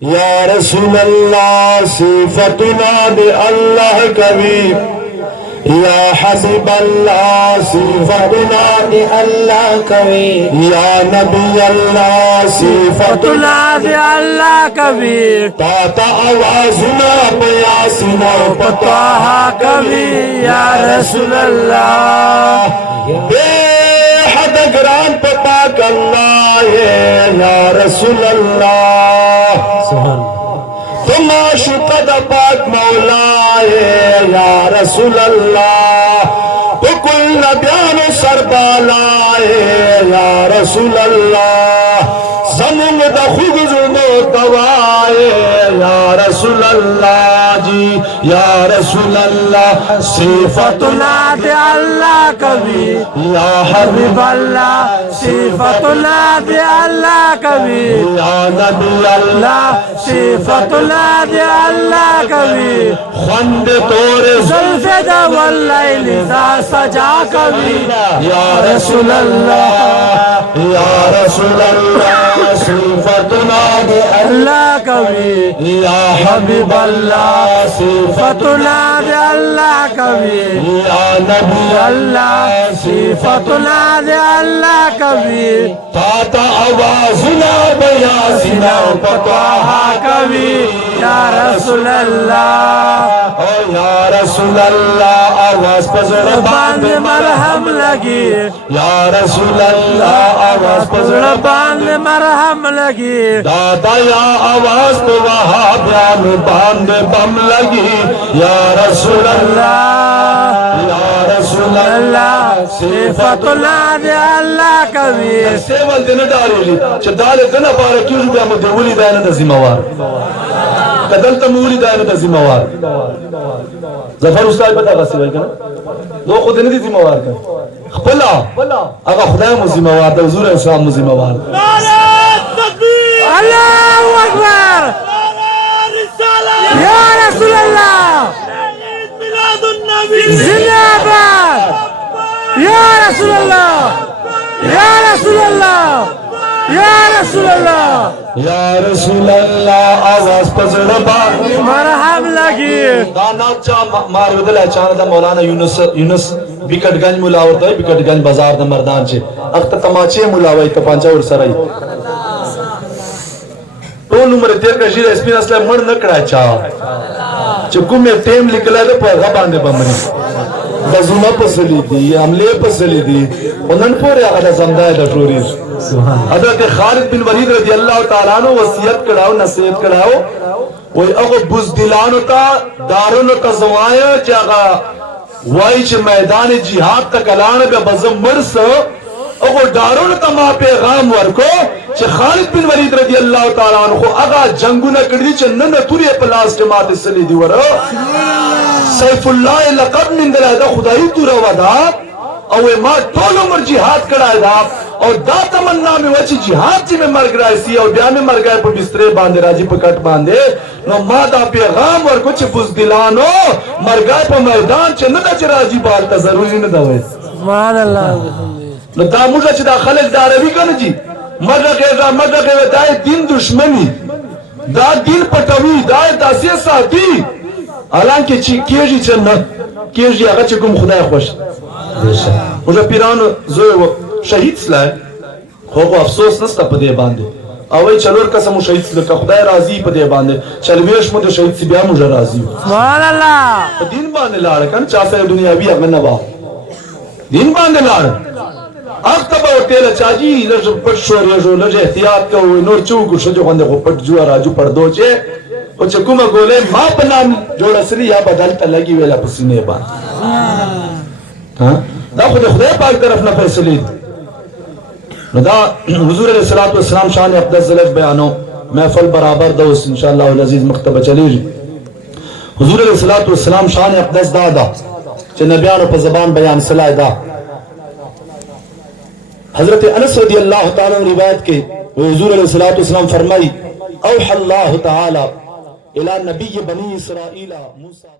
या रसूल अल्लाह सिफतुना दे अल्लाह कभी, या हबीब अल्लाह सिफतुना दे अल्लाह कभी, या नबी अल्लाह सिफतुना दे अल्लाह कभी, ताता आवाज़ुना बयासिना पताहा कभी, या रसूल अल्लाह बेहद ग्राम पाक अल्लाह या रसूल अल्लाह तुम आशुकद पाक मौला या रसूल अल्लाह तो कुल नबियान सरबाला या रसूल अल्लाह जमुन दखुग जुनो दवाए या रसूल अल्लाह जी, या रसूल अल्लाह सिफतुना दे अल्लाह कभी, या हबीब अल्लाह सिफतुना दे अल्लाह कभी, या नबी अल्लाह सिफतुना दे अल्लाह कभी, खंड तोरे जुल्फे दा वल्लैल दा सजा कभी, या रसूल अल्लाह, या रसूल अल्लाह सिफतुना दे अल्लाह कभी, या हबीब अल्लाह सिफतुना दे अल्लाह कभी, या नबी अल्लाह सिफतुना दे अल्लाह कभी, ताता आवाज़ुना बयासिना पताहा कभी, या रसूल अल्लाह ओ या रसूल अल्लाह आवाज़ पर ज़ुबान में मरहम लगी, या रसूल अल्लाह आवाज़ पर ज़ुबान में मरहम लगी, दादा या आवाज़ तो वहाँ बयान बांध बम लगी, या रसूल अल्लाह, या रसूल अल्लाह सिफतुना दे अल्लाह कभी सेवल दिन डाली चदाले दिन पार क्यों रुपया मुझे वली दायन द जिम्मेवार कदल तमूली दायन द जिम्मेवार जफर उस्ताद बता गसी भाई का दो खुद नहीं जिम्मेवार का खपला अगर खुदा मु जिम्मेवार द हुजूर इस्लाम मु जिम्मेवार नारे तकबीर अल्लाहू अकबर या रसूल अल्लाह मिलादुन नबी जिंदाबाद या रसूल अल्लाह, या रसूल अल्लाह, या रसूल अल्लाह, या रसूल अल्लाह आवाज़ पर ज़ुबान मरहम लगी, दाना चा मार बदल अचानक मौलाना यूनुस विकटगंज मुलावत है विकटगंज बाजार द मर्दान छे अख्त तमाचे मुलावई त पांचा और सराई तो नंबर तेर का जीरा स्पिन असला मर न कड़ा चा चुकु में टेम निकला तो पगा बांधे बमरी बजुमा पसली दी हमले पसली दी उनन पोरे आदा जमदाय द टोरीज हजरत खालिद बिन वलीद रजी अल्लाह तआला नो वसियत कराओ नसीहत कराओ ओय अगो बुज़दिलान ता दारुन तजवाय जागा वाइच मैदान जिहाद तक लान बे बजम मरस अगो दारुन तमा पैगाम वरको च खालिद बिन वलीद रजी अल्लाह तआला नो अगा जंगुना कड़ी च नन तुरे प्लास जमात सली दी वर सैफुल्लाह लक़ब min दला दा खुदाई तुरा वदा और मा टोल उम्र जिहाद कराए दा और दा तमन्ना में वच जिहाद जी में मर गए सी और ब्याह में मर गए पर बिस्तरे बांधे राजी पर कट बांधे नो मा दा पैगाम और कुछ बुज़दिलानो मर गए पर मैदान च न च राजी बाल ता जरूरी न दवे सुभान अल्लाह न दा मुजा च दा खलक दारवी कन जी मर के दाए दिन दुश्मनी दा दिन पटवी दाए दासे साथी हालांकि केजी च न केजी आगा च गुम खुदा खुश मुझे पिरान जो शहीद स्लाय खो अफसोस नस्ता पदे बांधे अवै चलोर कसम शहीद स्ल का खुदा राजी पदे बांधे चलवेश मुझे शहीद से ब्याह मुझे राजी सुभान अल्लाह दिन बांधे लाड़ कन चासा दुनिया भी अगन नवा दिन बांधे लाड़ अख्तबा तेल चाजी लज पशोर जो लज एहतियात का नोर चू कुछ जो बंदे को पट जुआ राजू पड़ दो जे ओ चकुमा गोले मां पनाम जोड़ असली या बदलता लगी वेला पसीने बा हां दा खुदा पाक तरफ ना फैसले दा हुजूर अलैहि सल्लल्लाहु अलैहि वसल्लम शान अक़दस जलज बयानो महफिल बराबर दोस्त इंशाअल्लाह अल अजीज मक्तब चलेगी हुजूर अलैहि सल्लल्लाहु अलैहि वसल्लम शान अक़दस दादा च नबियान पर ज़बान बयान सलादा हजरत अनस रज़ी अल्लाह तआला रिवायत के हुजूर अलैहि सल्लल्लाहु अलैहि वसल्लम फरमाई औहल्लाहु तआला इला नबी बनी इसराइल मूसा